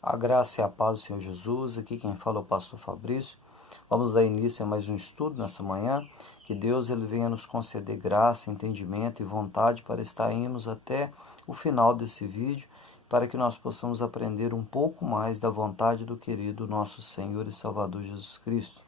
A graça e a paz do Senhor Jesus, aqui quem fala é o pastor Fabrício. Vamos dar início a mais um estudo nessa manhã. Que Deus ele venha nos conceder graça, entendimento e vontade para estarmos até o final desse vídeo, para que nós possamos aprender um pouco mais da vontade do querido nosso Senhor e Salvador Jesus Cristo.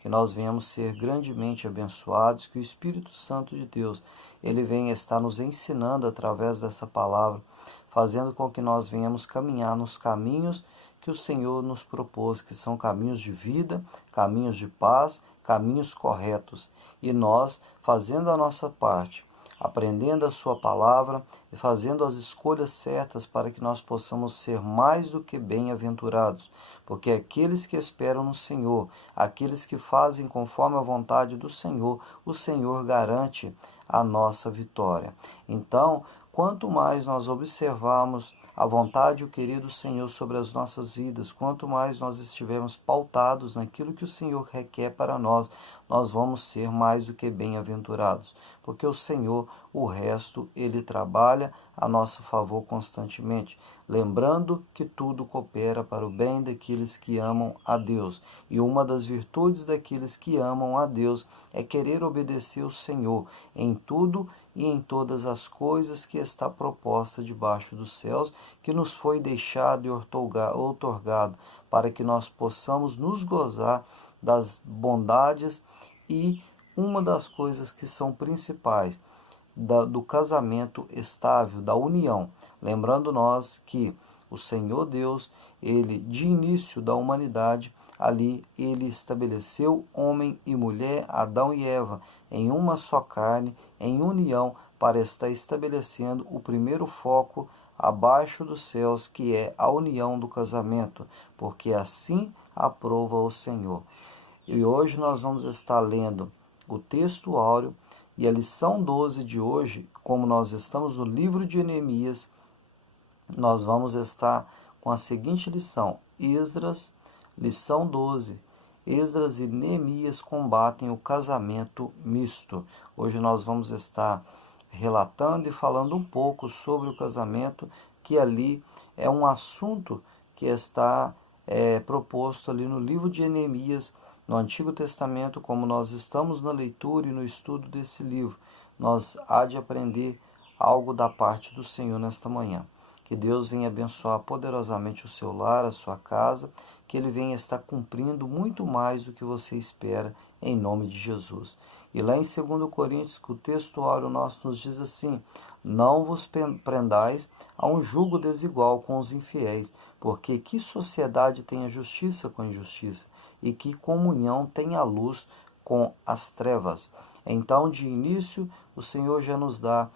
Que nós venhamos ser grandemente abençoados, que o Espírito Santo de Deus ele venha estar nos ensinando através dessa palavra, fazendo com que nós venhamos caminhar nos caminhos que o Senhor nos propôs, que são caminhos de vida, caminhos de paz, caminhos corretos. E nós, fazendo a nossa parte, aprendendo a sua palavra e fazendo as escolhas certas para que nós possamos ser mais do que bem-aventurados, porque aqueles que esperam no Senhor, aqueles que fazem conforme a vontade do Senhor, o Senhor garante a nossa vitória. Então, quanto mais nós observarmos a vontade do querido Senhor sobre as nossas vidas, quanto mais nós estivermos pautados naquilo que o Senhor requer para nós, nós vamos ser mais do que bem-aventurados, porque o Senhor, o resto, Ele trabalha a nosso favor constantemente, lembrando que tudo coopera para o bem daqueles que amam a Deus. E uma das virtudes daqueles que amam a Deus é querer obedecer o Senhor em tudo e em todas as coisas que está proposta debaixo dos céus, que nos foi deixado e outorgado, para que nós possamos nos gozar das bondades e uma das coisas que são principais do casamento estável, da união. Lembrando nós que o Senhor Deus, ele de início da humanidade, ali ele estabeleceu homem e mulher, Adão e Eva, em uma só carne, em união, para estar estabelecendo o primeiro foco abaixo dos céus, que é a união do casamento, porque assim aprova o Senhor. E hoje nós vamos estar lendo o texto áureo e a lição 12 de hoje, como nós estamos no livro de Neemias, nós vamos estar com a seguinte lição: Esdras, lição 12. Esdras e Neemias combatem o casamento misto. Hoje nós vamos estar relatando e falando um pouco sobre o casamento, que ali é um assunto que está proposto ali no livro de Neemias, no Antigo Testamento. Como nós estamos na leitura e no estudo desse livro, nós há de aprender algo da parte do Senhor nesta manhã. Que Deus venha abençoar poderosamente o seu lar, a sua casa, que Ele venha estar cumprindo muito mais do que você espera, em nome de Jesus. E lá em 2 Coríntios, que o texto áureo nosso nos diz assim: não vos prendais a um jugo desigual com os infiéis, porque que sociedade tem a justiça com a injustiça? E que comunhão tem a luz com as trevas? Então, de início, o Senhor já nos dá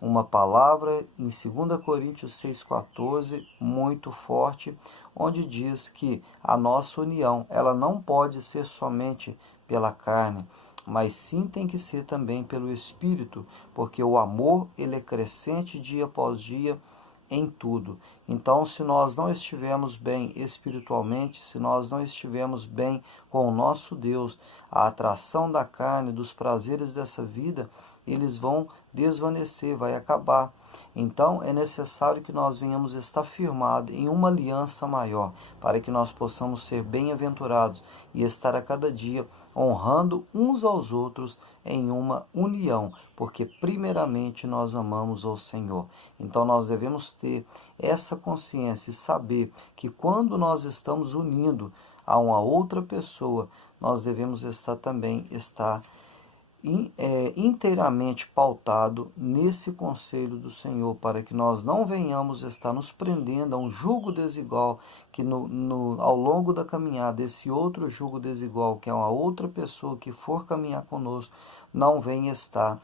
uma palavra em 2 Coríntios 6,14, muito forte, onde diz que a nossa união, ela não pode ser somente pela carne, mas sim tem que ser também pelo Espírito, porque o amor, ele é crescente dia após dia em tudo. Então, se nós não estivermos bem espiritualmente, se nós não estivermos bem com o nosso Deus, a atração da carne, dos prazeres dessa vida, eles vão desvanecer, vai acabar. Então, é necessário que nós venhamos estar firmados em uma aliança maior, para que nós possamos ser bem-aventurados e estar a cada dia honrando uns aos outros em uma união, porque primeiramente nós amamos ao Senhor. Então nós devemos ter essa consciência e saber que quando nós estamos unindo a uma outra pessoa, nós devemos estar inteiramente pautado nesse conselho do Senhor, para que nós não venhamos estar nos prendendo a um jugo desigual, que ao longo da caminhada, esse outro jugo desigual, que é uma outra pessoa que for caminhar conosco, não venha estar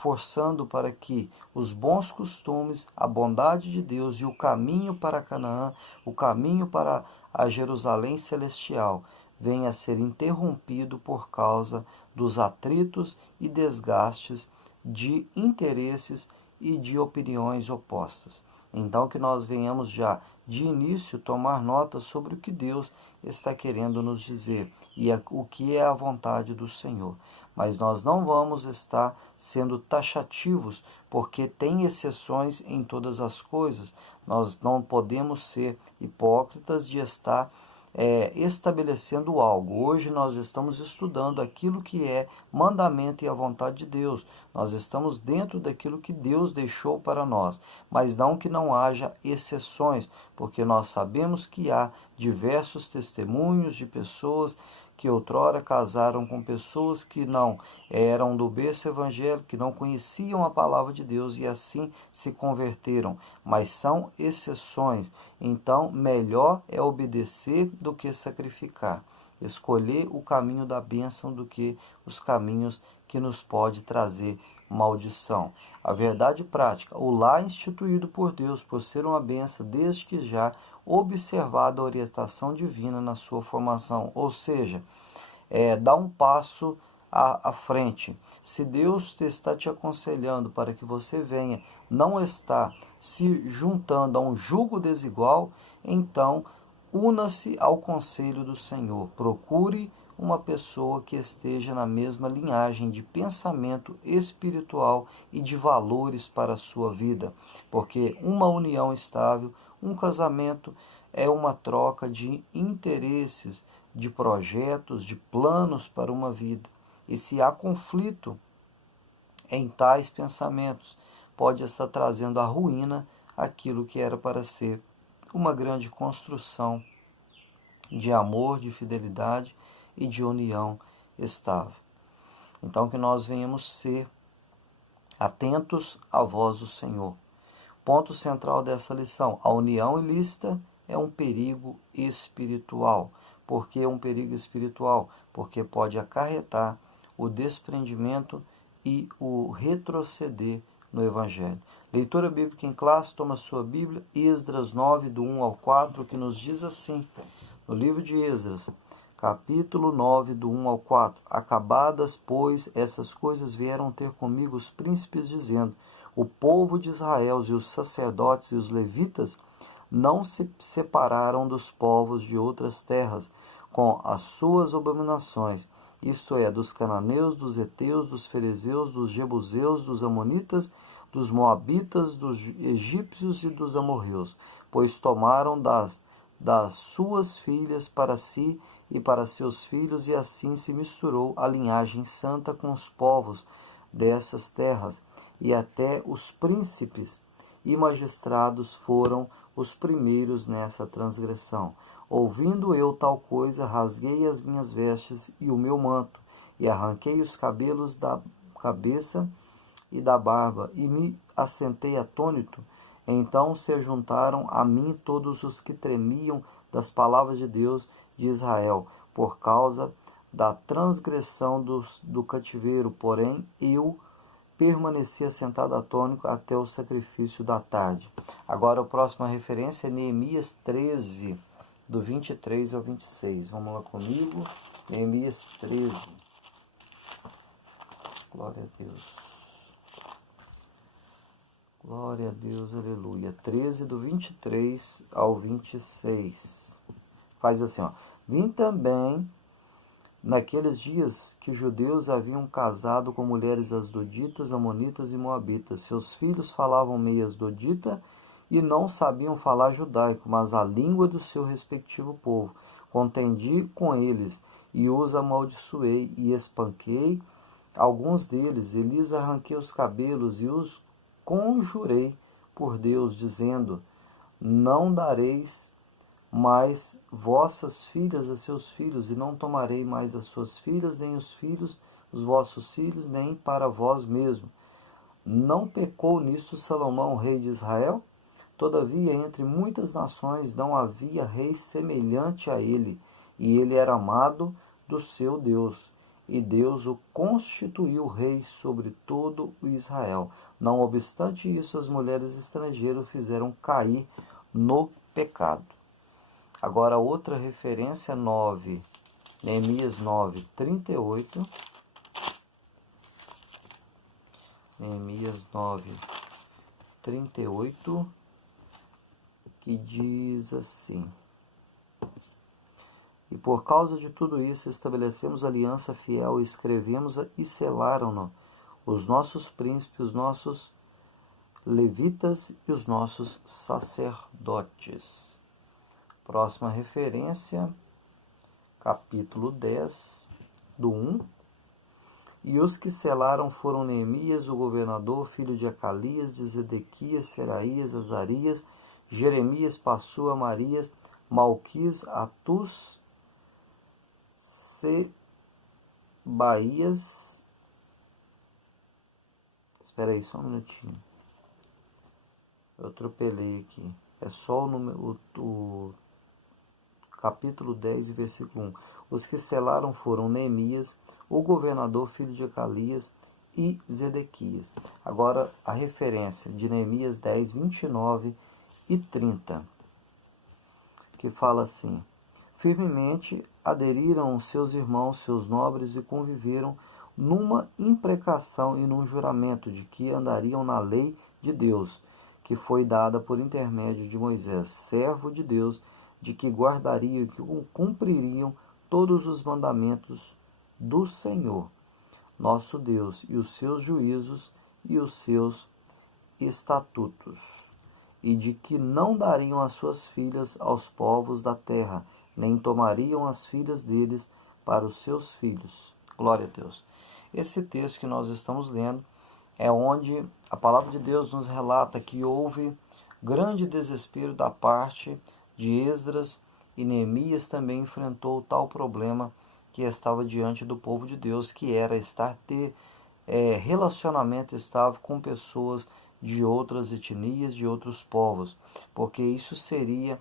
forçando para que os bons costumes, a bondade de Deus e o caminho para Canaã, o caminho para a Jerusalém celestial, venha a ser interrompido por causa dos atritos e desgastes de interesses e de opiniões opostas. Então que nós venhamos já de início tomar nota sobre o que Deus está querendo nos dizer e o que é a vontade do Senhor. Mas nós não vamos estar sendo taxativos, porque tem exceções em todas as coisas. Nós não podemos ser hipócritas de estar estabelecendo algo. Hoje nós estamos estudando aquilo que é mandamento e a vontade de Deus. Nós estamos dentro daquilo que Deus deixou para nós, mas não que não haja exceções, porque nós sabemos que há diversos testemunhos de pessoas que outrora casaram com pessoas que não eram do berço evangélico, que não conheciam a palavra de Deus e assim se converteram, mas são exceções. Então, melhor é obedecer do que sacrificar, escolher o caminho da bênção do que os caminhos que nos pode trazer maldição. A verdade prática, o lar instituído por Deus por ser uma bênção desde que já observada a orientação divina na sua formação, ou seja, dá um passo à frente. Se Deus está te aconselhando para que você venha, não está se juntando a um jugo desigual, então una-se ao conselho do Senhor. Procure uma pessoa que esteja na mesma linhagem de pensamento espiritual e de valores para a sua vida, porque uma união estável, um casamento é uma troca de interesses, de projetos, de planos para uma vida. E se há conflito em tais pensamentos, pode estar trazendo à ruína aquilo que era para ser uma grande construção de amor, de fidelidade e de união estável. Então, que nós venhamos ser atentos à voz do Senhor. Ponto central dessa lição: a união ilícita é um perigo espiritual. Por que um perigo espiritual? Porque pode acarretar o desprendimento e o retroceder no Evangelho. Leitura bíblica em classe, toma sua Bíblia, Esdras 9, do 1 ao 4, que nos diz assim, no livro de Esdras, capítulo 9, do 1 ao 4. Acabadas, pois, essas coisas vieram ter comigo os príncipes, dizendo: o povo de Israel e os sacerdotes e os levitas não se separaram dos povos de outras terras, com as suas abominações, isto é, dos cananeus, dos heteus, dos ferezeus, dos jebuseus, dos amonitas, dos moabitas, dos egípcios e dos amorreus, pois tomaram das suas filhas para si e para seus filhos, e assim se misturou a linhagem santa com os povos dessas terras, e até os príncipes e magistrados foram os primeiros nessa transgressão. Ouvindo eu tal coisa, rasguei as minhas vestes e o meu manto, e arranquei os cabelos da cabeça e da barba, e me assentei atônito. Então se juntaram a mim todos os que tremiam das palavras de Deus de Israel, por causa da transgressão do cativeiro. Porém, eu permaneci sentado atônito até o sacrifício da tarde. Agora a próxima referência é Neemias 13, do 23 ao 26. Vamos lá comigo. Neemias 13. Glória a Deus. Glória a Deus, aleluia. 13, do 23 ao 26. Faz assim, ó. Vim também naqueles dias que judeus haviam casado com mulheres asdoditas, amonitas e moabitas. Seus filhos falavam meio asdodita e não sabiam falar judaico, mas a língua do seu respectivo povo. Contendi com eles e os amaldiçoei e espanquei alguns deles, e lhes arranquei os cabelos e os conjurei por Deus, dizendo: não dareis mais vossas filhas a seus filhos, e não tomarei mais as suas filhas, nem os filhos dos vossos filhos, nem para vós mesmo. Não pecou nisso Salomão, rei de Israel? Todavia, entre muitas nações não havia rei semelhante a ele, e ele era amado do seu Deus. E Deus o constituiu rei sobre todo o Israel. Não obstante isso, as mulheres estrangeiras o fizeram cair no pecado. Agora, outra referência, 9, Neemias 9, 38. Neemias 9, 38, que diz assim: e por causa de tudo isso estabelecemos aliança fiel, escrevemos e selaram-no os nossos príncipes, os nossos levitas e os nossos sacerdotes. Próxima referência, capítulo 10, do 1. E os que selaram foram Neemias, o governador, filho de Acalias, de Zedequias, Seraías, Azarias, Jeremias, Passua, Amarias, Malquis, Atus, Sebaías. Espera aí só um minutinho. Eu atropelei aqui. É só o capítulo 10, versículo 1. Os que selaram foram Neemias, o governador, filho de Acalias, e Zedequias. Agora a referência de Neemias 10, 29 e 30, que fala assim: firmemente aderiram seus irmãos, seus nobres, e conviveram numa imprecação e num juramento de que andariam na lei de Deus, que foi dada por intermédio de Moisés, servo de Deus, de que guardariam e que cumpririam todos os mandamentos do Senhor, nosso Deus, e os seus juízos e os seus estatutos, e de que não dariam as suas filhas aos povos da terra, nem tomariam as filhas deles para os seus filhos. Glória a Deus. Esse texto que nós estamos lendo é onde a palavra de Deus nos relata que houve grande desespero da parte de Esdras, e Neemias também enfrentou tal problema que estava diante do povo de Deus, que era ter relacionamento estável com pessoas de outras etnias, de outros povos, porque isso seria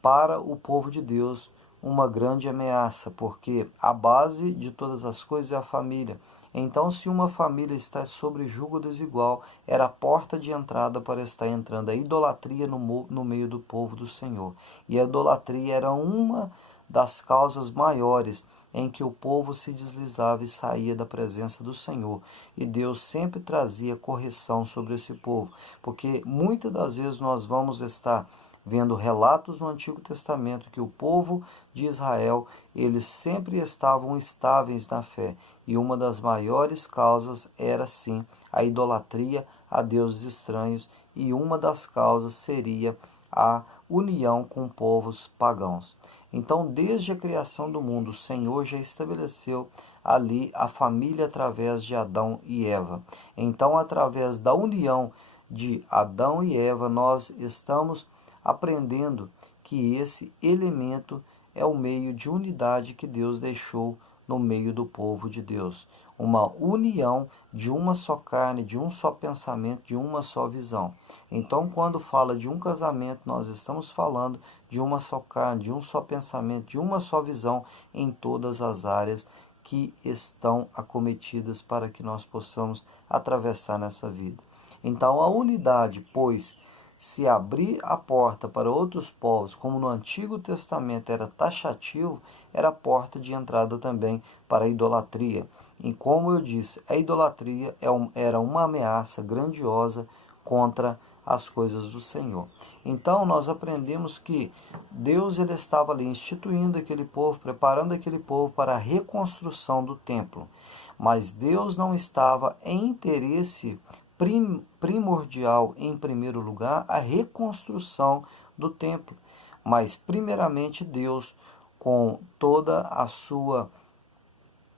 para o povo de Deus uma grande ameaça, porque a base de todas as coisas é a família. Então, se uma família está sobre jugo desigual, era a porta de entrada para estar entrando a idolatria no meio do povo do Senhor. E a idolatria era uma das causas maiores em que o povo se deslizava e saía da presença do Senhor. E Deus sempre trazia correção sobre esse povo, porque muitas das vezes nós vamos estar vendo relatos no Antigo Testamento que o povo de Israel, eles sempre estavam estáveis na fé, e uma das maiores causas era sim a idolatria a deuses estranhos, e uma das causas seria a união com povos pagãos. Então, desde a criação do mundo, o Senhor já estabeleceu ali a família através de Adão e Eva. Então, através da união de Adão e Eva, nós estamos aprendendo que esse elemento é o meio de unidade que Deus deixou no meio do povo de Deus. Uma união de uma só carne, de um só pensamento, de uma só visão. Então, quando fala de um casamento, nós estamos falando de uma só carne, de um só pensamento, de uma só visão em todas as áreas que estão acometidas para que nós possamos atravessar nessa vida. Então, a unidade, pois, se abrir a porta para outros povos, como no Antigo Testamento era taxativo, era a porta de entrada também para a idolatria. E como eu disse, a idolatria era uma ameaça grandiosa contra as coisas do Senhor. Então nós aprendemos que Deus ele estava ali instituindo aquele povo, preparando aquele povo para a reconstrução do templo. Mas Deus não estava em interesse primordial, em primeiro lugar, a reconstrução do templo. Mas, primeiramente, Deus, com toda a sua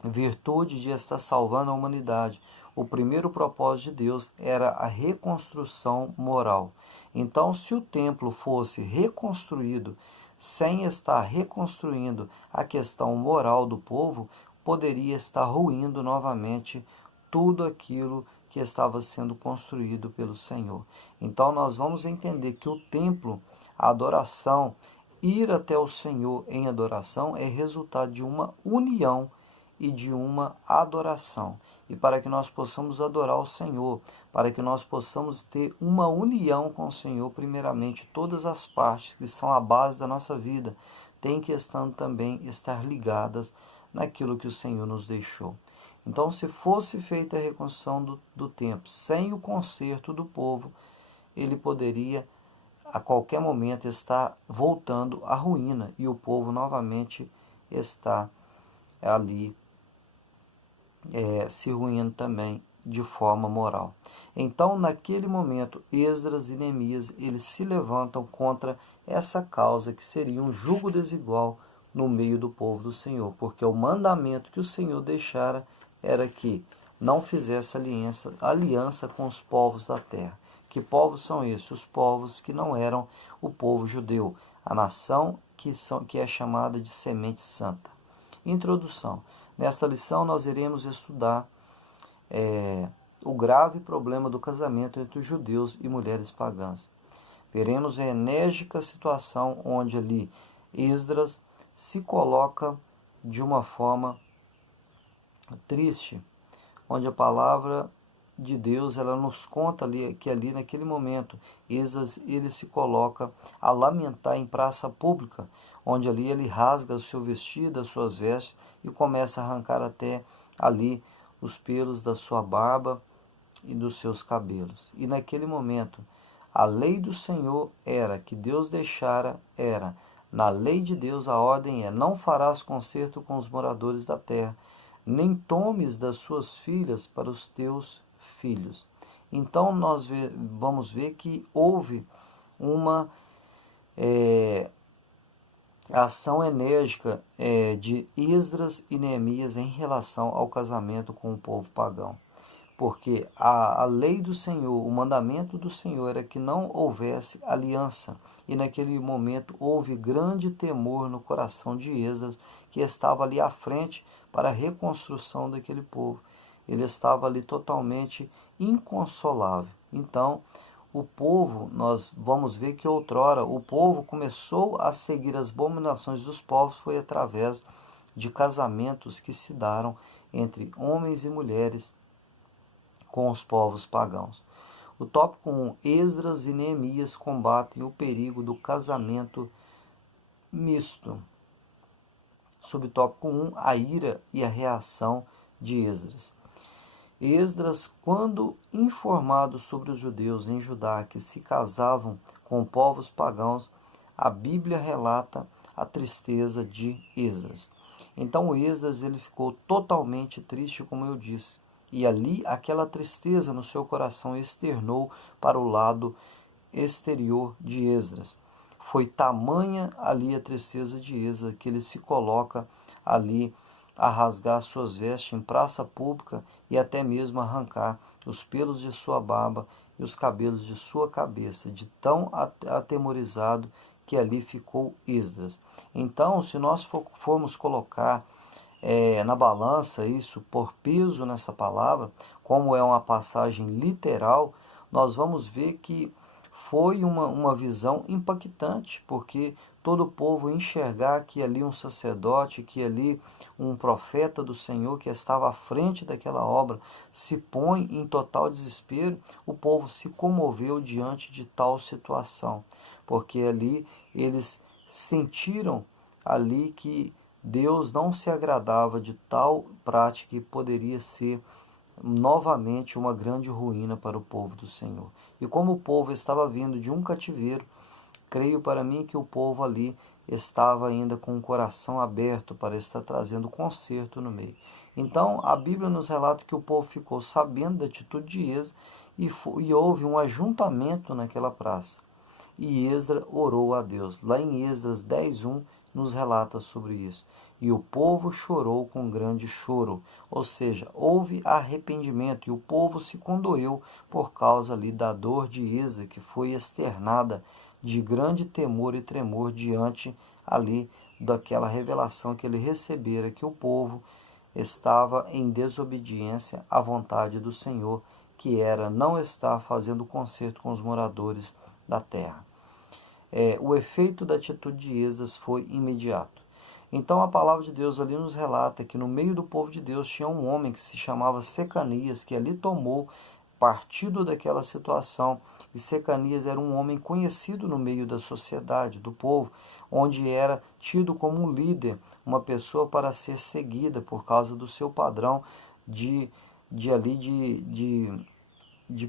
virtude de estar salvando a humanidade, o primeiro propósito de Deus era a reconstrução moral. Então, se o templo fosse reconstruído sem estar reconstruindo a questão moral do povo, poderia estar ruindo novamente tudo aquilo que estava sendo construído pelo Senhor. Então nós vamos entender que o templo, a adoração, ir até o Senhor em adoração é resultado de uma união e de uma adoração. E para que nós possamos adorar o Senhor, para que nós possamos ter uma união com o Senhor, primeiramente, todas as partes que são a base da nossa vida, têm que também estar ligadas naquilo que o Senhor nos deixou. Então, se fosse feita a reconstrução do templo sem o conserto do povo, ele poderia a qualquer momento estar voltando à ruína e o povo novamente está ali se ruindo também de forma moral. Então, naquele momento, Esdras e Neemias, eles se levantam contra essa causa que seria um jugo desigual no meio do povo do Senhor, porque o mandamento que o Senhor deixara era que não fizesse aliança com os povos da terra. Que povos são esses? Os povos que não eram o povo judeu, a nação que é chamada de semente santa. Introdução. Nesta lição nós iremos estudar o grave problema do casamento entre os judeus e mulheres pagãs. Veremos a enérgica situação onde ali Esdras se coloca de uma forma triste, onde a palavra de Deus ela nos conta que ali naquele momento Esdras ele se coloca a lamentar em praça pública, onde ali ele rasga o seu vestido, as suas vestes e começa a arrancar até ali os pelos da sua barba e dos seus cabelos. E naquele momento a lei do Senhor era que Deus deixara era na lei de Deus a ordem é: não farás concerto com os moradores da terra, nem tomes das suas filhas para os teus filhos. Então nós vamos ver que houve uma ação enérgica de Esdras e Neemias em relação ao casamento com o povo pagão. Porque a lei do Senhor, o mandamento do Senhor era que não houvesse aliança. E naquele momento houve grande temor no coração de Esdras, que estava ali à frente para a reconstrução daquele povo. Ele estava ali totalmente inconsolável. Então, o povo, nós vamos ver que outrora o povo começou a seguir as abominações dos povos, foi através de casamentos que se deram entre homens e mulheres com os povos pagãos. O tópico 1, Esdras e Neemias combatem o perigo do casamento misto. Subtópico 1, a ira e a reação de Esdras. Esdras, quando informado sobre os judeus em Judá que se casavam com povos pagãos, a Bíblia relata a tristeza de Esdras. Então Esdras ele ficou totalmente triste, como eu disse. E ali aquela tristeza no seu coração externou para o lado exterior de Esdras. Foi tamanha ali a tristeza de Esdras que ele se coloca ali a rasgar suas vestes em praça pública e até mesmo arrancar os pelos de sua barba e os cabelos de sua cabeça, de tão atemorizado que ali ficou Esdras. Então, se nós formos colocar na balança isso por peso nessa palavra, como é uma passagem literal, nós vamos ver que foi uma visão impactante, porque todo o povo enxergar que ali um sacerdote, que ali um profeta do Senhor que estava à frente daquela obra se põe em total desespero, o povo se comoveu diante de tal situação, porque ali eles sentiram ali que Deus não se agradava de tal prática e poderia ser novamente uma grande ruína para o povo do Senhor. E como o povo estava vindo de um cativeiro, creio para mim que o povo ali estava ainda com o coração aberto para estar trazendo conserto no meio. Então a Bíblia nos relata que o povo ficou sabendo da atitude de Esdras e houve um ajuntamento naquela praça. E Esdras orou a Deus. Lá em Esdras 10:1 nos relata sobre isso. E o povo chorou com grande choro, ou seja, houve arrependimento e o povo se condoeu por causa ali da dor de Esdras, que foi externada de grande temor e tremor diante ali daquela revelação que ele recebera, que o povo estava em desobediência à vontade do Senhor, que era não estar fazendo concerto com os moradores da terra. O efeito da atitude de Esdras foi imediato. Então a palavra de Deus ali nos relata que no meio do povo de Deus tinha um homem que se chamava Secanias, que ali tomou partido daquela situação. E Secanias era um homem conhecido no meio da sociedade, do povo, onde era tido como um líder, uma pessoa para ser seguida por causa do seu padrão de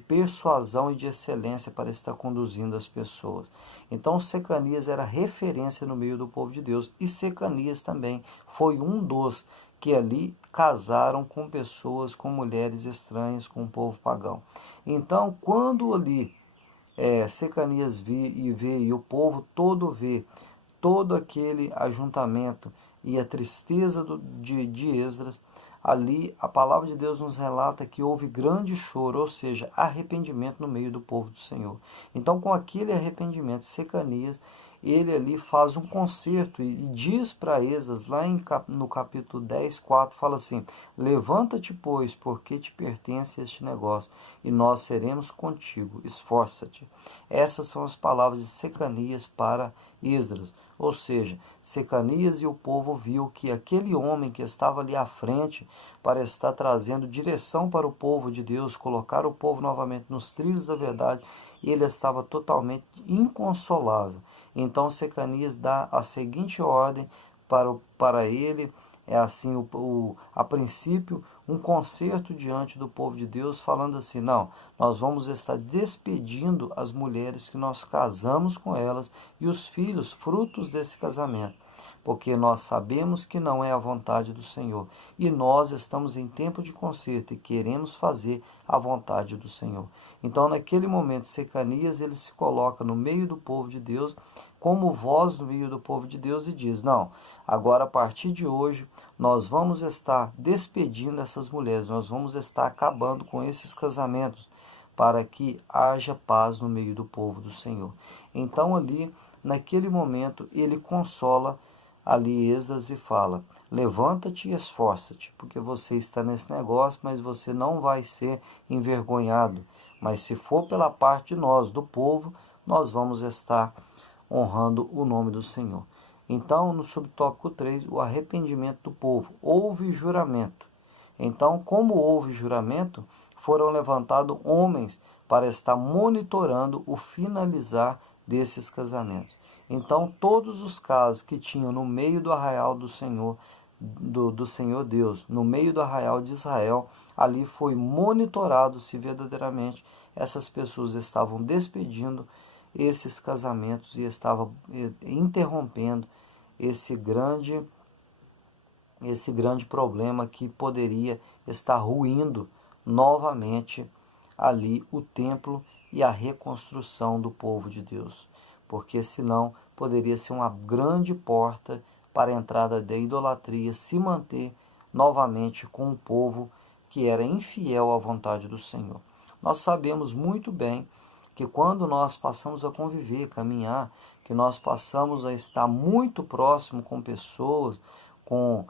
persuasão e de excelência para estar conduzindo as pessoas. Então Secanias era referência no meio do povo de Deus, e Secanias também foi um dos que ali casaram com pessoas, com mulheres estranhas, com o povo pagão. Então, quando ali Secanias vê e o povo todo vê todo aquele ajuntamento e a tristeza de Esdras, ali a palavra de Deus nos relata que houve grande choro, ou seja, arrependimento no meio do povo do Senhor. Então, com aquele arrependimento, Secanias, ele ali faz um concerto e diz para Esdras, lá no capítulo 10, 4, fala assim: levanta-te, pois, porque te pertence este negócio, e nós seremos contigo, esforça-te. Essas são as palavras de Secanias para Esdras. Ou seja, Secanias e o povo viu que aquele homem que estava ali à frente para estar trazendo direção para o povo de Deus, colocar o povo novamente nos trilhos da verdade, ele estava totalmente inconsolável. Então Secanias dá a seguinte ordem para ele, assim, a princípio, um concerto diante do povo de Deus, falando assim: não, nós vamos estar despedindo as mulheres que nós casamos com elas e os filhos, frutos desse casamento, porque nós sabemos que não é a vontade do Senhor, e nós estamos em tempo de conserto e queremos fazer a vontade do Senhor. Então, naquele momento, Secanias, ele se coloca no meio do povo de Deus, como voz no meio do povo de Deus, e diz: não, agora a partir de hoje nós vamos estar despedindo essas mulheres, nós vamos estar acabando com esses casamentos, para que haja paz no meio do povo do Senhor. Então ali, naquele momento, ele consola ali Esdras e fala: levanta-te e esforça-te, porque você está nesse negócio, mas você não vai ser envergonhado. Mas se for pela parte de nós, do povo, nós vamos estar honrando o nome do Senhor. Então, no subtópico 3, o arrependimento do povo. Houve juramento. Então, como houve juramento, foram levantados homens para estar monitorando o finalizar desses casamentos. Então, todos os casos que tinham no meio do arraial do Senhor, do Senhor Deus, no meio do arraial de Israel, ali foi monitorado se verdadeiramente essas pessoas estavam despedindo esses casamentos e estavam interrompendo esse grande problema que poderia estar ruindo novamente ali o templo e a reconstrução do povo de Deus, porque senão poderia ser uma grande porta para a entrada da idolatria se manter novamente com o povo que era infiel à vontade do Senhor. Nós sabemos muito bem que quando nós passamos a conviver, caminhar, que nós passamos a estar muito próximo com pessoas, com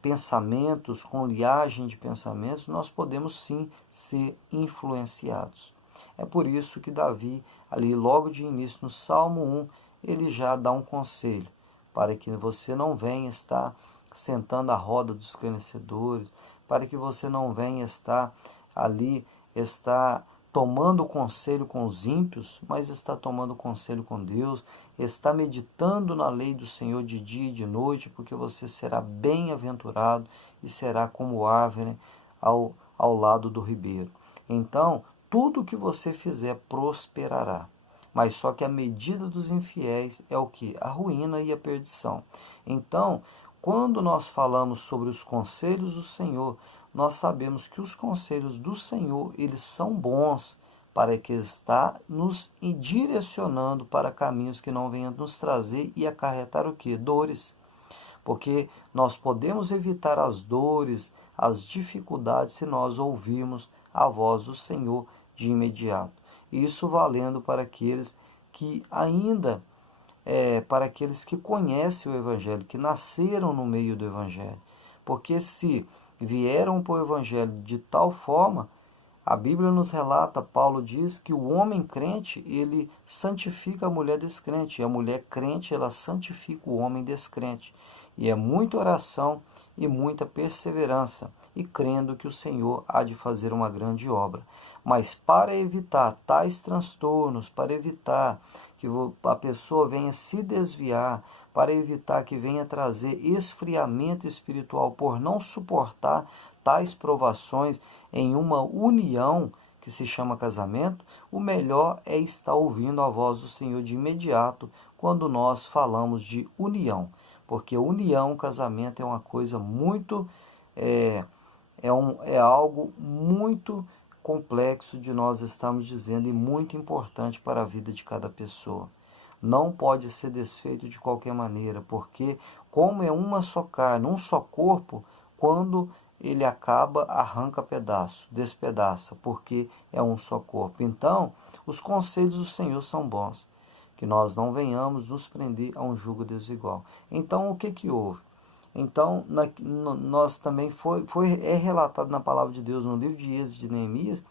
pensamentos, com liagem de pensamentos, nós podemos sim ser influenciados. É por isso que Davi, ali logo de início no Salmo 1, ele já dá um conselho, para que você não venha estar sentando à roda dos escarnecedores, para que você não venha estar ali, tomando conselho com os ímpios, mas está tomando conselho com Deus, está meditando na lei do Senhor de dia e de noite, porque você será bem-aventurado e será como árvore ao lado do ribeiro. Então, tudo que você fizer prosperará. Mas só que a medida dos infiéis é o que? A ruína e a perdição. Então, quando nós falamos sobre os conselhos do Senhor, nós sabemos que os conselhos do Senhor, eles são bons, para que está nos direcionando para caminhos que não venham nos trazer e acarretar o que? Dores. Porque nós podemos evitar as dores, as dificuldades, se nós ouvirmos a voz do Senhor de imediato. Isso valendo para aqueles que ainda, para aqueles que conhecem o Evangelho, que nasceram no meio do Evangelho. Porque se vieram para o Evangelho de tal forma, a Bíblia nos relata, Paulo diz que o homem crente, ele santifica a mulher descrente, e a mulher crente, ela santifica o homem descrente. E é muita oração e muita perseverança, e crendo que o Senhor há de fazer uma grande obra. Mas para evitar tais transtornos, para evitar que a pessoa venha se desviar, para evitar que venha trazer esfriamento espiritual por não suportar tais provações em uma união que se chama casamento, o melhor é estar ouvindo a voz do Senhor de imediato quando nós falamos de união. porque união, casamento é uma coisa muito, é algo muito complexo de nós estamos dizendo e muito importante para a vida de cada pessoa. Não pode ser desfeito de qualquer maneira, porque como é uma só carne, um só corpo, quando ele acaba, arranca pedaço, despedaça, porque é um só corpo. Então, os conselhos do Senhor são bons, que nós não venhamos nos prender a um jugo desigual. Então, o que houve? Então, nós também é relatado na palavra de Deus, no livro de Êxodo de Neemias,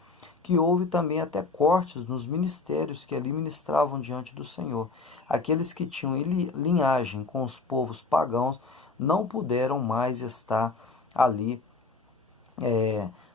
que houve também até cortes nos ministérios que ali ministravam diante do Senhor. Aqueles que tinham linhagem com os povos pagãos não puderam mais estar ali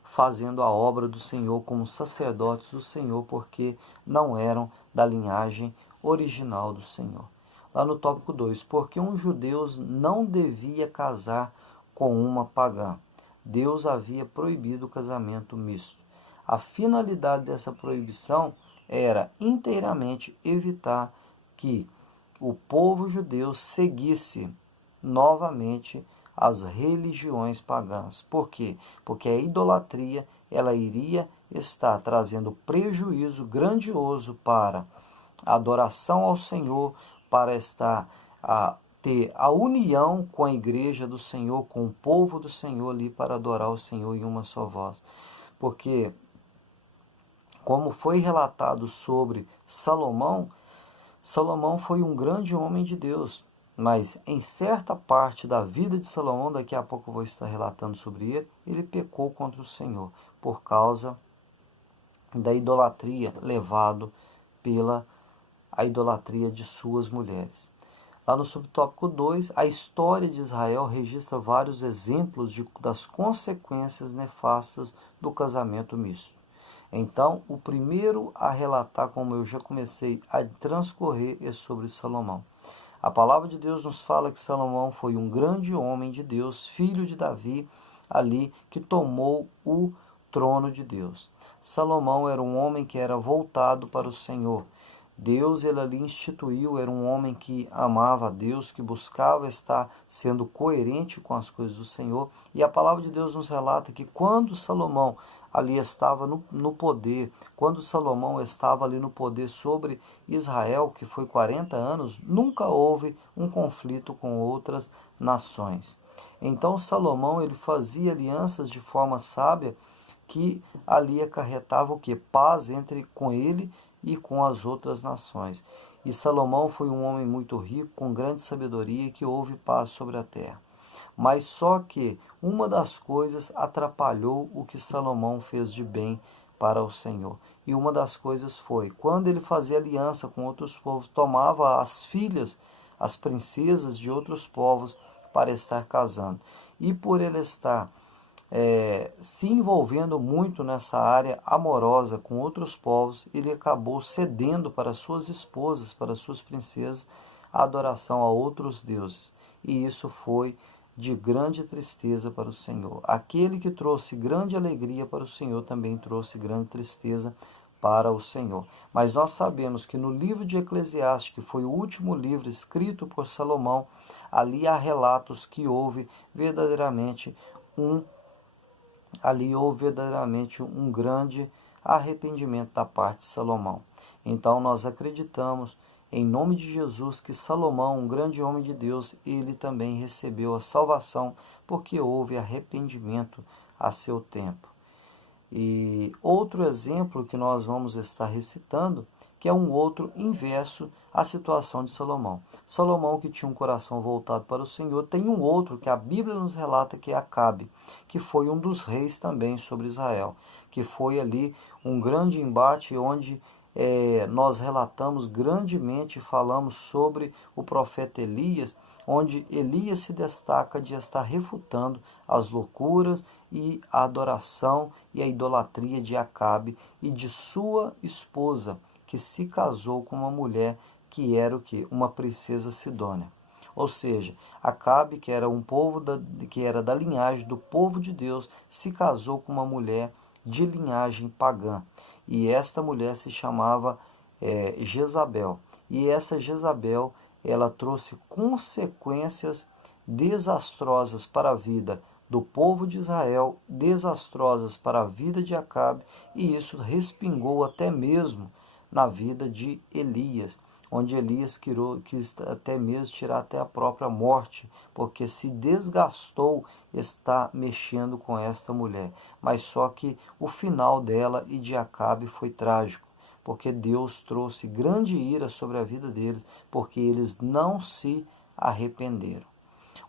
fazendo a obra do Senhor como sacerdotes do Senhor, porque não eram da linhagem original do Senhor. Lá no tópico 2, porque um judeu não devia casar com uma pagã. Deus havia proibido o casamento misto. A finalidade dessa proibição era inteiramente evitar que o povo judeu seguisse novamente as religiões pagãs. Por quê? Porque a idolatria ela iria estar trazendo prejuízo grandioso para a adoração ao Senhor, para estar ter a união com a igreja do Senhor, com o povo do Senhor ali para adorar o Senhor em uma só voz. Porque, como foi relatado sobre Salomão, Salomão foi um grande homem de Deus, mas em certa parte da vida de Salomão, daqui a pouco eu vou estar relatando sobre ele, ele pecou contra o Senhor, por causa da idolatria, levado pela a idolatria de suas mulheres. Lá no subtópico 2, a história de Israel registra vários exemplos das consequências nefastas do casamento misto. Então, o primeiro a relatar, como eu já comecei a transcorrer, é sobre Salomão. A palavra de Deus nos fala que Salomão foi um grande homem de Deus, filho de Davi, ali que tomou o trono de Deus. Salomão era um homem que era voltado para o Senhor. Deus ele ali instituiu, era um homem que amava a Deus, que buscava estar sendo coerente com as coisas do Senhor. E a palavra de Deus nos relata que quando Salomão ali estava no poder, quando Salomão estava ali no poder sobre Israel, que foi 40 anos, nunca houve um conflito com outras nações. Então Salomão ele fazia alianças de forma sábia, que ali acarretava o que? Paz com ele e com as outras nações. E Salomão foi um homem muito rico, com grande sabedoria, que houve paz sobre a terra. Mas só que uma das coisas atrapalhou o que Salomão fez de bem para o Senhor. E uma das coisas foi, quando ele fazia aliança com outros povos, tomava as filhas, as princesas de outros povos para estar casando. E por ele estar se envolvendo muito nessa área amorosa com outros povos, ele acabou cedendo para suas esposas, para suas princesas, a adoração a outros deuses. E isso foi de grande tristeza para o Senhor. Aquele que trouxe grande alegria para o Senhor também trouxe grande tristeza para o Senhor. Mas nós sabemos que no livro de Eclesiastes, que foi o último livro escrito por Salomão, ali há relatos que houve verdadeiramente um grande arrependimento da parte de Salomão. Então nós acreditamos, em nome de Jesus, que Salomão, um grande homem de Deus, ele também recebeu a salvação, porque houve arrependimento a seu tempo. E outro exemplo que nós vamos estar recitando, que é um outro inverso à situação de Salomão. Salomão, que tinha um coração voltado para o Senhor, tem um outro que a Bíblia nos relata, que é Acabe, que foi um dos reis também sobre Israel, que foi ali um grande embate onde nós relatamos grandemente, falamos sobre o profeta Elias, onde Elias se destaca de estar refutando as loucuras e a adoração e a idolatria de Acabe e de sua esposa, que se casou com uma mulher que era o quê? Uma princesa sidônia. Ou seja, Acabe, que era que era da linhagem do povo de Deus, se casou com uma mulher de linhagem pagã. E esta mulher se chamava Jezabel. E essa Jezabel, ela trouxe consequências desastrosas para a vida do povo de Israel, desastrosas para a vida de Acabe, e isso respingou até mesmo na vida de Elias, onde Elias quis até mesmo tirar até a própria morte, porque se desgastou estar mexendo com esta mulher. Mas só que o final dela e de Acabe foi trágico, porque Deus trouxe grande ira sobre a vida deles, porque eles não se arrependeram.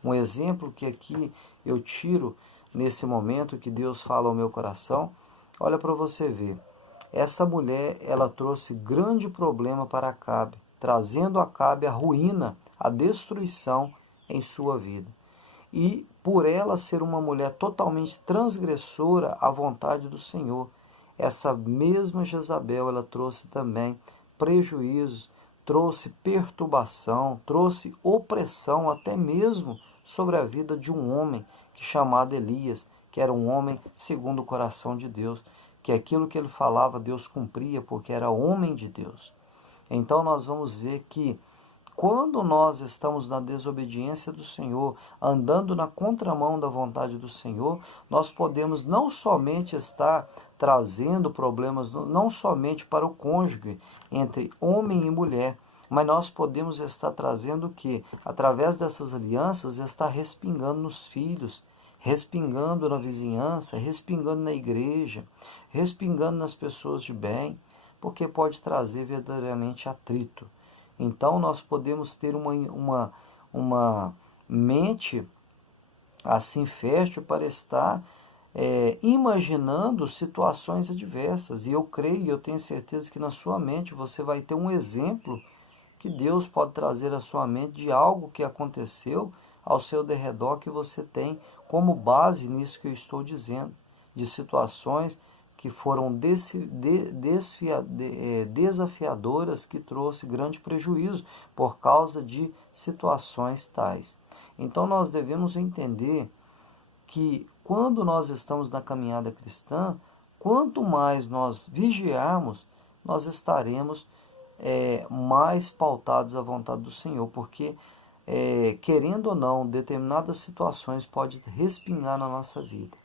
Um exemplo que aqui eu tiro nesse momento que Deus fala ao meu coração, olha para você ver. Essa mulher, ela trouxe grande problema para Acabe, trazendo a Acabe a ruína, a destruição em sua vida. E por ela ser uma mulher totalmente transgressora à vontade do Senhor, essa mesma Jezabel, ela trouxe também prejuízos, trouxe perturbação, trouxe opressão até mesmo sobre a vida de um homem chamado Elias, que era um homem segundo o coração de Deus, que aquilo que ele falava Deus cumpria, porque era homem de Deus. Então nós vamos ver que quando nós estamos na desobediência do Senhor, andando na contramão da vontade do Senhor, nós podemos não somente estar trazendo problemas, não somente para o cônjuge, entre homem e mulher, mas nós podemos estar trazendo o que? Através dessas alianças, estar respingando nos filhos, respingando na vizinhança, respingando na igreja, respingando nas pessoas de bem, porque pode trazer verdadeiramente atrito. Então nós podemos ter uma mente assim fértil para estar imaginando situações adversas. E eu creio e eu tenho certeza que na sua mente você vai ter um exemplo que Deus pode trazer à sua mente de algo que aconteceu ao seu derredor, que você tem como base nisso que eu estou dizendo, de situações que foram desafiadoras, que trouxe grande prejuízo por causa de situações tais. Então nós devemos entender que quando nós estamos na caminhada cristã, quanto mais nós vigiarmos, nós estaremos mais pautados à vontade do Senhor, porque querendo ou não, determinadas situações podem respingar na nossa vida.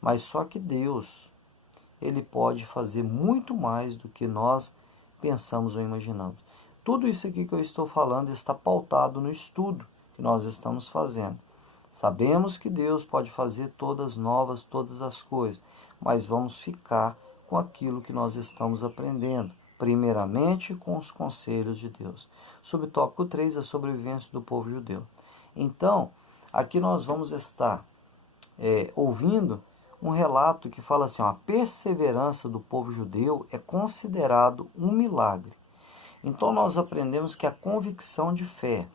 Mas só que Deus, Ele pode fazer muito mais do que nós pensamos ou imaginamos. Tudo isso aqui que eu estou falando está pautado no estudo que nós estamos fazendo. Sabemos que Deus pode fazer todas novas, todas as coisas, mas vamos ficar com aquilo que nós estamos aprendendo, primeiramente com os conselhos de Deus. Subtópico 3, a sobrevivência do povo judeu. Então, aqui nós vamos estar ouvindo um relato que fala assim, ó, a perseverança do povo judeu é considerado um milagre. Então nós aprendemos que a convicção de fé,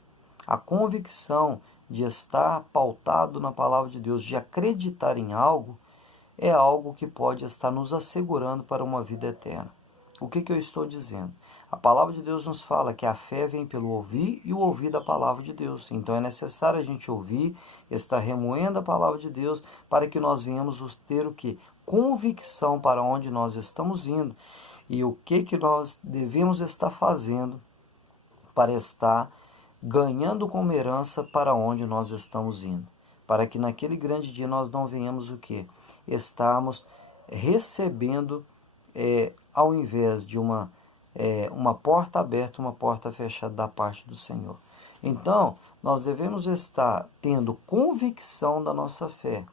a convicção de estar pautado na palavra de Deus, de acreditar em algo, é algo que pode estar nos assegurando para uma vida eterna. O que eu estou dizendo? A palavra de Deus nos fala que a fé vem pelo ouvir e o ouvir da palavra de Deus. Então é necessário a gente ouvir, estar remoendo a palavra de Deus, para que nós venhamos ter o quê? Convicção para onde nós estamos indo e o que nós devemos estar fazendo para estar ganhando como herança para onde nós estamos indo. Para que naquele grande dia nós não venhamos o quê? Estarmos recebendo, ao invés de uma porta aberta, uma porta fechada da parte do Senhor. Então, nós devemos estar tendo convicção da nossa fé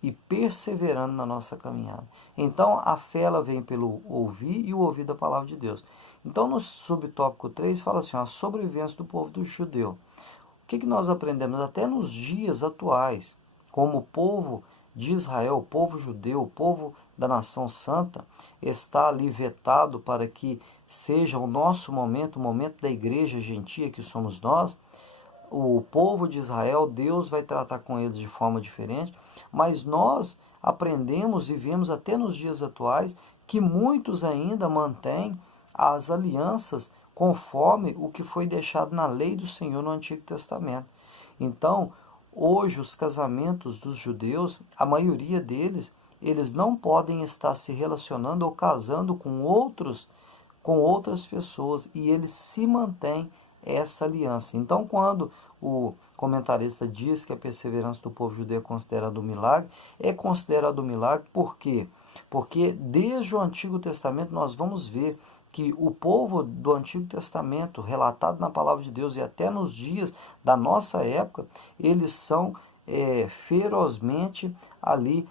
e perseverando na nossa caminhada. Então, a fé ela vem pelo ouvir e o ouvir da palavra de Deus. Então, no subtópico 3, fala assim, a sobrevivência do povo do judeu. O que nós aprendemos até nos dias atuais, como o povo de Israel, o povo judeu, o povo da nação santa, está ali vetado para que seja o nosso momento, o momento da igreja gentia que somos nós. O povo de Israel, Deus vai tratar com eles de forma diferente, mas nós aprendemos e vemos até nos dias atuais que muitos ainda mantêm as alianças conforme o que foi deixado na lei do Senhor no Antigo Testamento. Então, hoje os casamentos dos judeus, a maioria deles, eles não podem estar se relacionando ou casando com outras pessoas, e eles se mantêm essa aliança. Então, quando o comentarista diz que a perseverança do povo judeu é considerado um milagre, é considerado um milagre por quê? Porque desde o Antigo Testamento nós vamos ver que o povo do Antigo Testamento, relatado na palavra de Deus e até nos dias da nossa época, eles são ferozmente ali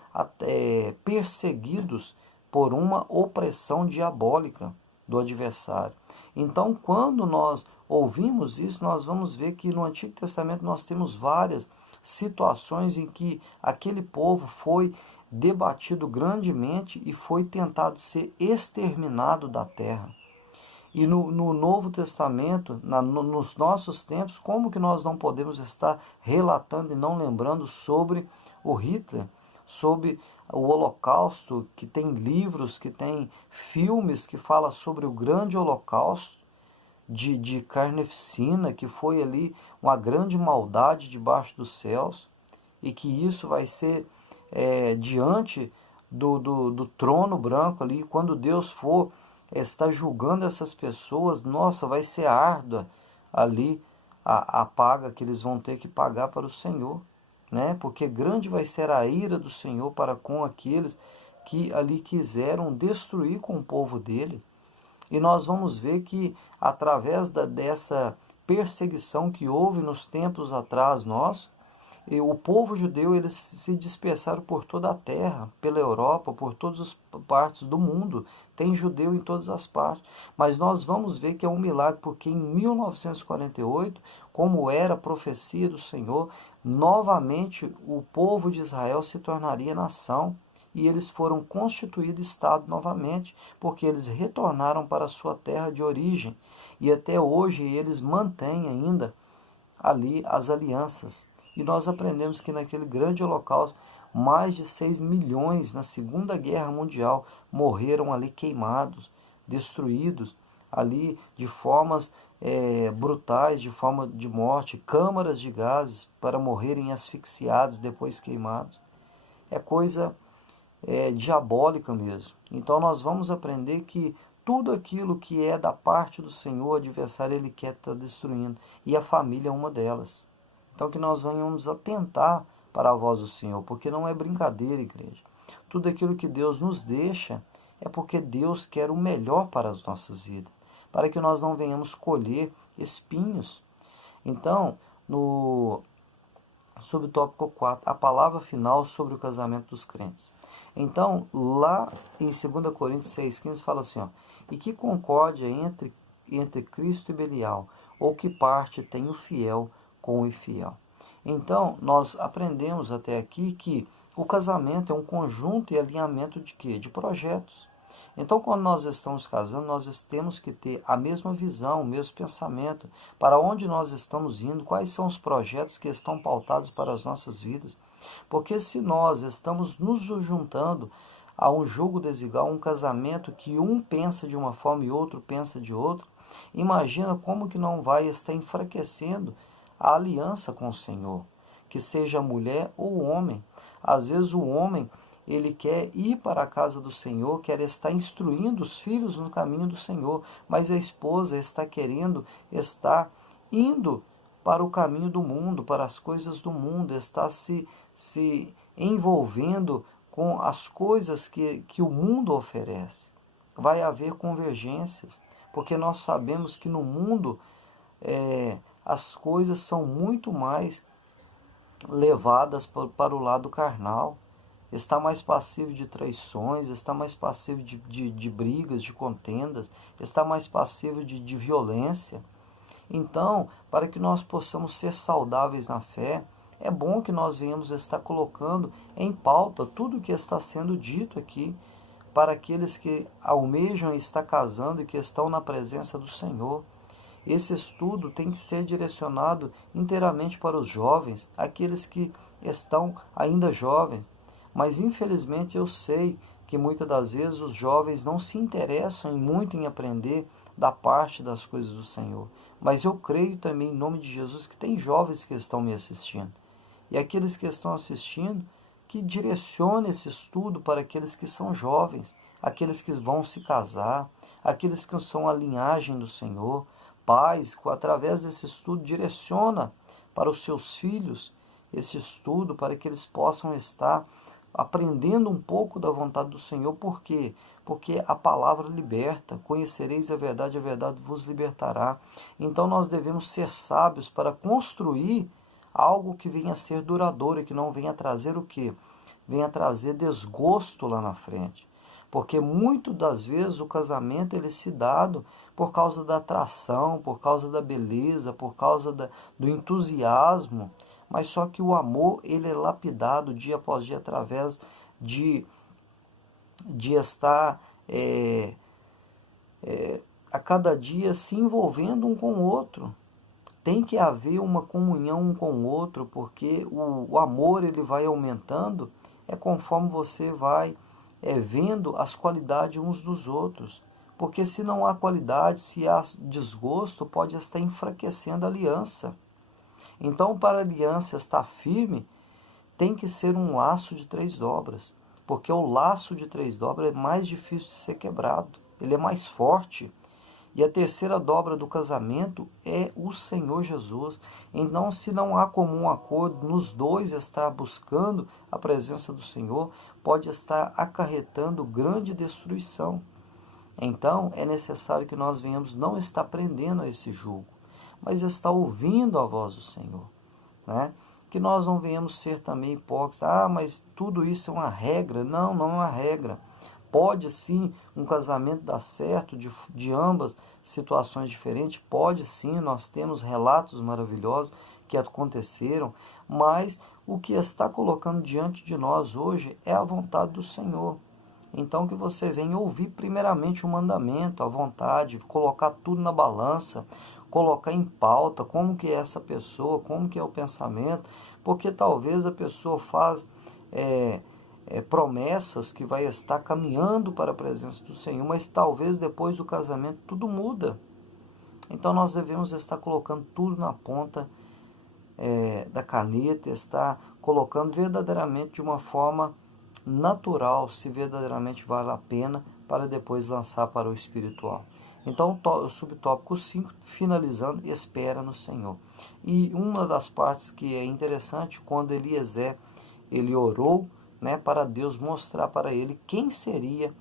perseguidos por uma opressão diabólica do adversário. Então, quando nós ouvimos isso, nós vamos ver que no Antigo Testamento nós temos várias situações em que aquele povo foi debatido grandemente e foi tentado ser exterminado da terra. E no Novo Testamento, nos nossos tempos, como que nós não podemos estar relatando e não lembrando sobre o Hitler, sobre o Holocausto, que tem livros, que tem filmes que falam sobre o grande Holocausto de carneficina, que foi ali uma grande maldade debaixo dos céus, e que isso vai ser diante do trono branco ali, quando Deus for estar julgando essas pessoas, nossa, vai ser árdua ali a paga que eles vão ter que pagar para o Senhor, né? Porque grande vai ser a ira do Senhor para com aqueles que ali quiseram destruir com o povo dele. E nós vamos ver que através dessa perseguição que houve nos tempos atrás o povo judeu, eles se dispersaram por toda a terra, pela Europa, por todas as partes do mundo. Tem judeu em todas as partes. Mas nós vamos ver que é um milagre, porque em 1948, como era a profecia do Senhor, novamente o povo de Israel se tornaria nação. E eles foram constituídos Estado novamente, porque eles retornaram para a sua terra de origem. E até hoje eles mantêm ainda ali as alianças. E nós aprendemos que naquele grande holocausto, mais de 6 milhões na Segunda Guerra Mundial morreram ali queimados, destruídos, ali de formas brutais, de forma de morte, câmaras de gases para morrerem asfixiados, depois queimados. É coisa diabólica mesmo. Então nós vamos aprender que tudo aquilo que é da parte do Senhor, o adversário, ele quer estar destruindo. E a família é uma delas. Então que nós venhamos atentar para a voz do Senhor, porque não é brincadeira, igreja. Tudo aquilo que Deus nos deixa é porque Deus quer o melhor para as nossas vidas, para que nós não venhamos colher espinhos. Então, no subtópico 4, a palavra final sobre o casamento dos crentes. Então, lá em 2 Coríntios 6,15 fala assim, ó, e que concórdia entre Cristo e Belial, ou que parte tem o fiel com o infiel. Então, nós aprendemos até aqui que o casamento é um conjunto e alinhamento de quê? De projetos. Então, quando nós estamos casando, nós temos que ter a mesma visão, o mesmo pensamento, para onde nós estamos indo, quais são os projetos que estão pautados para as nossas vidas. Porque se nós estamos nos juntando a um jogo desigual, um casamento que um pensa de uma forma e outro pensa de outra, imagina como que não vai estar enfraquecendo a aliança com o Senhor, que seja a mulher ou o homem. Às vezes o homem, ele quer ir para a casa do Senhor, quer estar instruindo os filhos no caminho do Senhor, mas a esposa está querendo estar indo para o caminho do mundo, para as coisas do mundo, está se envolvendo com as coisas que o mundo oferece. Vai haver convergências, porque nós sabemos que no mundo as coisas são muito mais levadas para o lado carnal, está mais passivo de traições, está mais passivo de brigas, de contendas, está mais passivo de violência. Então, para que nós possamos ser saudáveis na fé, é bom que nós venhamos estar colocando em pauta tudo o que está sendo dito aqui, para aqueles que almejam estar casando e que estão na presença do Senhor. Esse estudo tem que ser direcionado inteiramente para os jovens, aqueles que estão ainda jovens. Mas infelizmente eu sei que muitas das vezes os jovens não se interessam muito em aprender da parte das coisas do Senhor. Mas eu creio também em nome de Jesus que tem jovens que estão me assistindo. E aqueles que estão assistindo, que direcione esse estudo para aqueles que são jovens, aqueles que vão se casar, aqueles que são a linhagem do Senhor, pais, através desse estudo, direciona para os seus filhos esse estudo, para que eles possam estar aprendendo um pouco da vontade do Senhor. Por quê? Porque a palavra liberta. Conhecereis a verdade vos libertará. Então nós devemos ser sábios para construir algo que venha a ser duradouro e que não venha trazer o quê? Venha trazer desgosto lá na frente. Porque muitas das vezes o casamento ele se dado por causa da atração, por causa da beleza, por causa do entusiasmo, mas só que o amor ele é lapidado dia após dia através de estar a cada dia se envolvendo um com o outro. Tem que haver uma comunhão um com o outro, porque o amor ele vai aumentando conforme você vai vendo as qualidades uns dos outros. Porque se não há qualidade, se há desgosto, pode estar enfraquecendo a aliança. Então, para a aliança estar firme, tem que ser um laço de 3 dobras. Porque o laço de 3 dobras é mais difícil de ser quebrado. Ele é mais forte. E a terceira dobra do casamento é o Senhor Jesus. Então, se não há comum acordo nos dois estar buscando a presença do Senhor, pode estar acarretando grande destruição. Então, é necessário que nós venhamos não estar prendendo a esse jugo, mas estar ouvindo a voz do Senhor, né? Que nós não venhamos ser também hipócritas. Mas tudo isso é uma regra. Não, não é uma regra. Pode sim um casamento dar certo de ambas situações diferentes, pode sim, nós temos relatos maravilhosos que aconteceram, mas o que está colocando diante de nós hoje é a vontade do Senhor. Então que você venha ouvir primeiramente o mandamento, a vontade, colocar tudo na balança, colocar em pauta como que é essa pessoa, como que é o pensamento, porque talvez a pessoa faz promessas que vai estar caminhando para a presença do Senhor, mas talvez depois do casamento tudo muda. Então nós devemos estar colocando tudo na ponta da caneta, estar colocando verdadeiramente de uma forma natural, se verdadeiramente vale a pena, para depois lançar para o espiritual. Então o subtópico 5, finalizando, espera no Senhor. E uma das partes que é interessante, quando Eliezer ele orou, para Deus mostrar para ele quem seria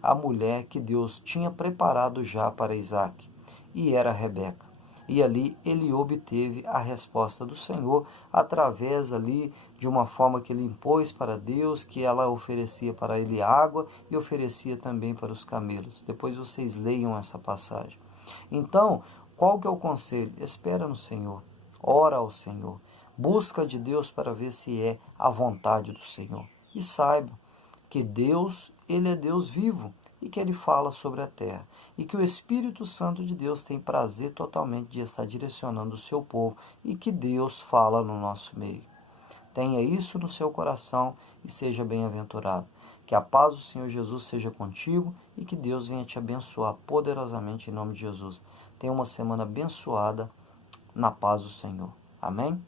a mulher que Deus tinha preparado já para Isaac, e era Rebeca. E ali ele obteve a resposta do Senhor através ali de uma forma que ele impôs para Deus, que ela oferecia para ele água e oferecia também para os camelos. Depois vocês leiam essa passagem. Então, qual que é o conselho? Espera no Senhor, ora ao Senhor, busca de Deus para ver se é a vontade do Senhor. E saiba que Deus, ele é Deus vivo e que ele fala sobre a terra. E que o Espírito Santo de Deus tem prazer totalmente de estar direcionando o seu povo e que Deus fala no nosso meio. Tenha isso no seu coração e seja bem-aventurado. Que a paz do Senhor Jesus seja contigo e que Deus venha te abençoar poderosamente em nome de Jesus. Tenha uma semana abençoada na paz do Senhor. Amém?